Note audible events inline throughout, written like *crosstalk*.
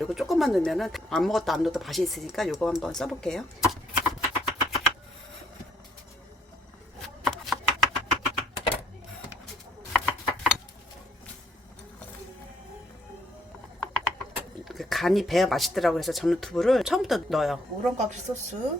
이거 조금만 넣으면은 아무것도 안 넣어도 맛이 있으니까 이거 한번 써볼게요. 그 간이 배야 맛있더라고 해서 저는 두부를 처음부터 넣어요. 우렁각시 소스.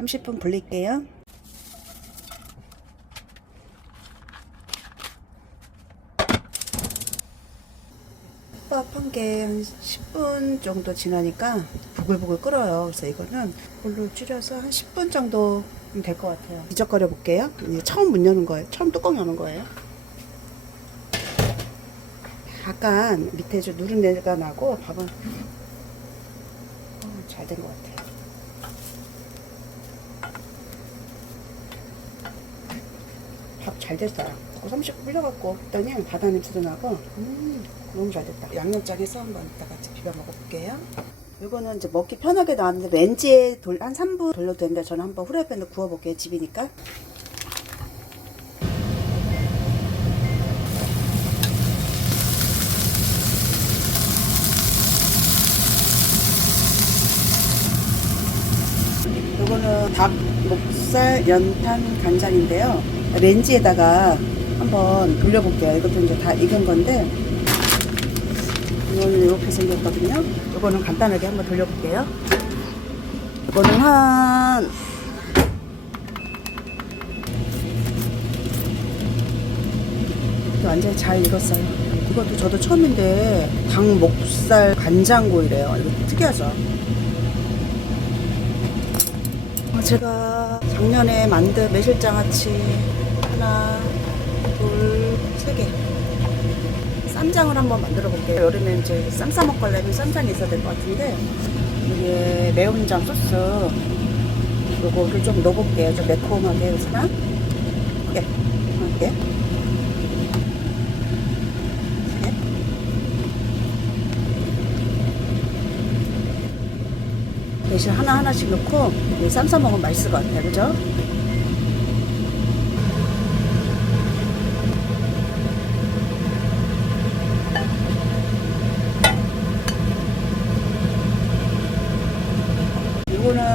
삼십 분 불릴게요. 밥게한 10분 정도 지나니까 부글부글 끓어요. 그래서 이거는 불로 줄여서 한 10분 정도 될 것 같아요. 뒤적거려 볼게요. 처음 문 여는 거예요. 처음 뚜껑 여는 거예요. 약간 밑에 좀 누른내가 나고 밥은 어, 잘된 것 같아요. 밥 잘 됐어요. 30분 불려갖고 했더니 바다 냄새도 나고 음 너무 잘 됐다. 양념장에서 한번 이따가 비벼 먹어볼게요. 이거는 이제 먹기 편하게 나왔는데 렌즈에 돌, 한 3분 돌려도 되는데 저는 한번 후라이팬에 구워볼게요. 집이니까. 이거는 닭 목살 연탄 간장인데요. 렌즈에다가 한번 돌려볼게요. 이것도 이제 다 익은 건데 이거는 이렇게 생겼거든요. 이거는 간단하게 한번 돌려볼게요. 이거는 한 완전히 잘 익었어요. 이것도 저도 처음인데 닭 목살 간장고이래요. 이거 특이하죠? 어, 제가 작년에 만든 매실장아찌 하나, 둘, 세 개. 쌈장을 한번 만들어 볼게요. 여름에 이제 쌈 싸 먹으려면 쌈장이 있어야 될 것 같은데, 이게 매운장 소스, 요거를 좀 넣어볼게요. 좀 매콤하게 해서나. 크게, 크게. 셋. 매실 하나하나씩 넣고 쌈 싸 먹으면 맛있을 것 같아요. 그죠?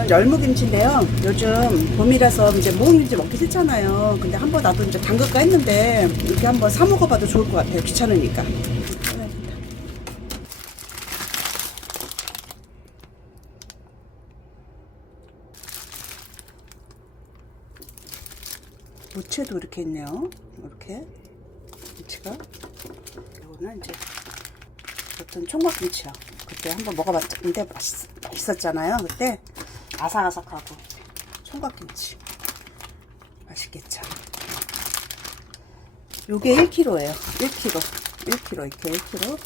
열무김치인데요. 요즘 봄이라서 이제 무김치 먹기 싫잖아요. 근데 한번 나도 이제 담글까 했는데 이렇게 한번 사 먹어봐도 좋을 것 같아요. 귀찮으니까. 무채도 이렇게 있네요. 이렇게 김치가. 이거는 이제 어떤 총각김치요. 그때 한번 먹어봤는데 맛있, 맛있었잖아요. 그때 아삭아삭하고 총각김치 맛있겠죠. 요게 1kg예요. 1kg. 1kg 이렇게 1kg.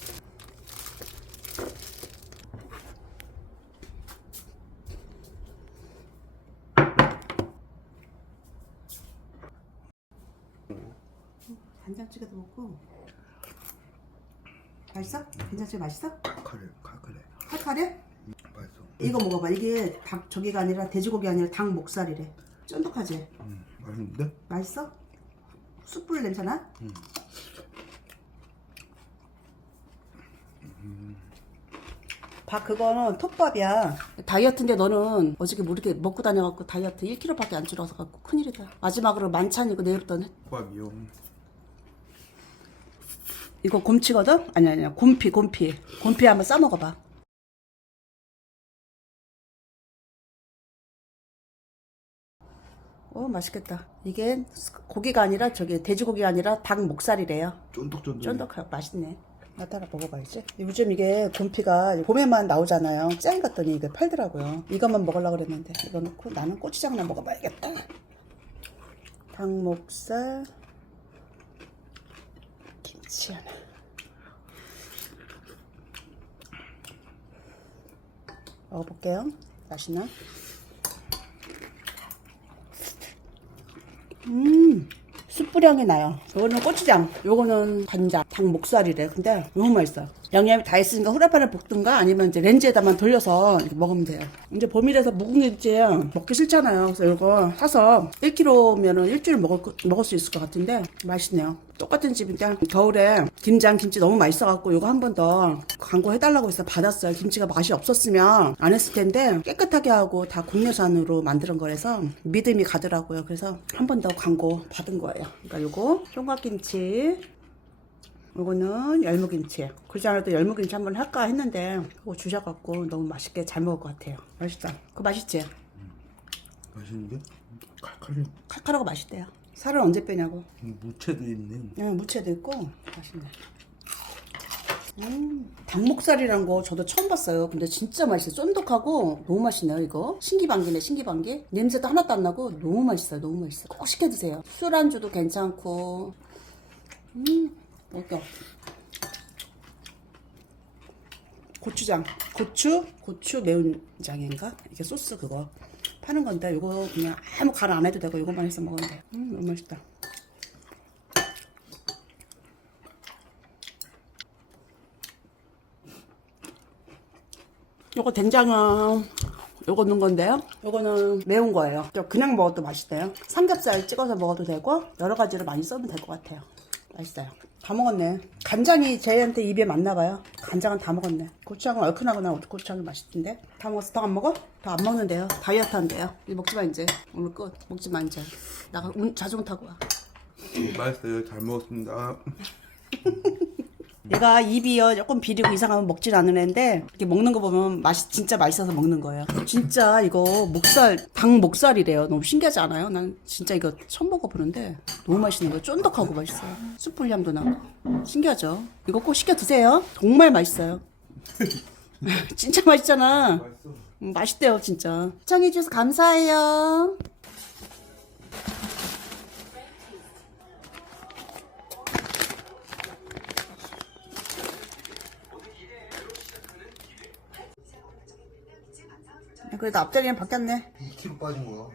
된장찌개도 먹고 맛있어? 된장찌개 맛있어? 카레 카레 칼칼해? 맛있어 이거 먹어봐. 이게 닭 저기가 아니라 돼지고기 아니라 닭 목살이래. 쫀득하지? 음, 맛있는데? 맛있어? 숯불 냄새나? 밥 그거는 톱밥이야. 다이어트인데 너는 어저께 뭐 이렇게 먹고 다녀갖고 다이어트 1kg밖에 안 줄어서 갖고 큰일이다. 마지막으로 만찬이고 내일부터는 국밥이요 이거 곰치거든? 아니 아니야 곰피 곰피 곰피 한번 싸 먹어봐. 어 맛있겠다. 이게 고기가 아니라 저기 돼지고기가 아니라 닭 목살이래요. 쫀득쫀득. 쫀득하고 맛있네. 나타나 먹어봐야지. 요즘 이게 곰피가 봄에만 나오잖아요. 시장 갔더니 이게 팔더라고요. 이것만 먹으려고 그랬는데 이거 넣고 나는 꼬치장만 먹어봐야겠다. 닭 목살 김치 하나. 먹어볼게요. 맛있나? 음, 숯불향이 나요. 요거는 고추장, 요거는 간장, 닭 목살이래. 근데 너무 맛있어요. 양념이 다 있으니까 후라이팬에 볶든가 아니면 이제 렌즈에다만 돌려서 먹으면 돼요. 이제 봄이라서 묵은 김치 먹기 싫잖아요. 그래서 이거 사서 1kg면은 일주일 먹을, 거- 먹을 수 있을 것 같은데 맛있네요. 똑같은 집인데 겨울에 김장 김치 너무 맛있어갖고 이거 한 번 더 광고 해달라고 해서 받았어요. 김치가 맛이 없었으면 안 했을 텐데 깨끗하게 하고 다 국내산으로 만드는 거라서 믿음이 가더라고요. 그래서 한 번 더 광고 받은 거예요. 그러니까 요거 총각김치 요거는 열무김치. 그지 않아도 열무김치 한번 할까 했는데 그거 주셔갖고 너무 맛있게 잘 먹을 것 같아요. 맛있다. 그거 맛있지? 맛있는데? 칼칼이 칼칼하고 맛있대요. 살을 언제 빼냐고. 무채도 있네. 네, 무채도 있고 맛있네. 음, 닭목살이란 거 저도 처음 봤어요. 근데 진짜 맛있어요. 쫀득하고 너무 맛있네요, 이거. 신기반기네, 신기반기. 냄새도 하나도 안 나고 너무 맛있어요, 너무 맛있어요. 꼭 시켜 드세요. 술안주도 괜찮고. 음, 먹겨. 고추장, 고추, 고추 매운장인가? 이게 소스 그거 파는 건데 이거 그냥 아무 간 안 해도 되고 이거만 해서 먹으면 돼. 음, 너무 맛있다. 요거 된장은 요거 넣은 건데요. 요거는 매운 거예요. 저 그냥 먹어도 맛있대요. 삼겹살 찍어서 먹어도 되고 여러 가지로 많이 써도 될 것 같아요. 맛있어요. 다 먹었네. 간장이 쟤한테 입에 맞나 봐요. 간장은 다 먹었네. 고추장은 얼큰하거나 고추장이 맛있던데. 다 먹었어. 더 안 먹어? 더 안 먹는데요. 다이어트 한대요. 이제 먹지 마 이제. 오늘 끝. 먹지 마 이제. 나가 운, 자전거 타고 와. 맛있어요. 잘 먹었습니다. *laughs* 얘가 입이요 조금 비리고 이상하면 먹질 않는 애인데 이렇게 먹는 거 보면 맛이 진짜 맛있어서 먹는 거예요. 진짜 이거 목살 닭 목살이래요. 너무 신기하지 않아요? 난 진짜 이거 처음 먹어보는데 너무 맛있는 거예요. 쫀득하고 맛있어요. 숯불 향도 나고 신기하죠? 이거 꼭 시켜 드세요. 정말 맛있어요. *laughs* 진짜 맛있잖아. 맛있어. 음, 맛있대요 진짜. 시청해주셔서 감사해요. 그래도 앞자리는 바뀌었네. 2kg 빠진 거야.